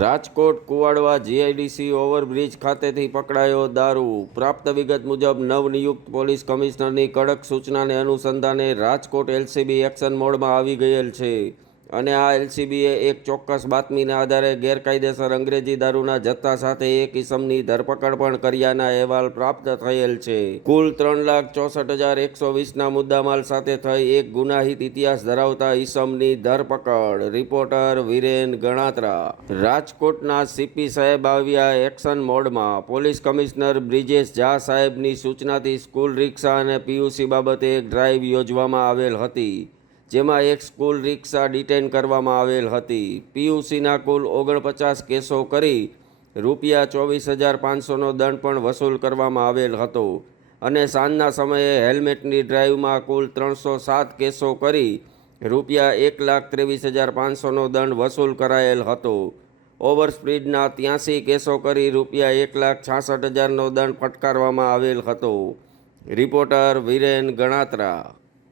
Rajkot Kuvadva GIDC overbridge ખાતેથી પકડાયો દારૂ। પ્રાપ્ત વિગત મુજબ નવનિયુક્ત પોલીસ કમિશનરની કડક સૂચનાને અનુસંધાને રાજકોટ એલસીબી એક્શન મોડમાં આવી ગયેલ છે અને આ એલસીબીએ એક ચોક્કસ બાતમીના આધારે ગેરકાયદેસર અંગ્રેજી દારૂના જથ્થા સાથે એક ઈસમની ધરપકડ પણ કર્યાના અહેવાલ પ્રાપ્ત થયેલ છે। કુલ 3,64,120ના મુદ્દામાલ સાથે થઈ એક ગુનાહિત ઇતિહાસ ધરાવતા ઈસમની ધરપકડ। રિપોર્ટર વિરેન ગણાત્રા। રાજકોટના સીપી સાહેબ આવ્યા એક્શન મોડમાં। પોલીસ કમિશનર બ્રિજેશ ઝા સાહેબની સૂચનાથી સ્કૂલ રિક્ષા અને પીયુસી બાબતે એક ડ્રાઈવ યોજવામાં આવેલ હતી, જેમાં એક સ્કૂલ રિક્ષા ડિટેન કરવામાં આવેલ હતી। પીયુસીના કુલ 49 કેસો કરી ₹24,500નો દંડ પણ વસૂલ કરવામાં આવેલ હતો અને સાંજના સમયે હેલ્મેટની ડ્રાઈવમાં કુલ 307 કેસો કરી ₹1,23,500નો દંડ વસૂલ કરાયેલ હતો। ઓવરસ્પીડના 83 કેસો કરી ₹1,66,000નો દંડ ફટકારવામાં આવેલ હતો। રિપોર્ટર વિરેન ગણાત્રા।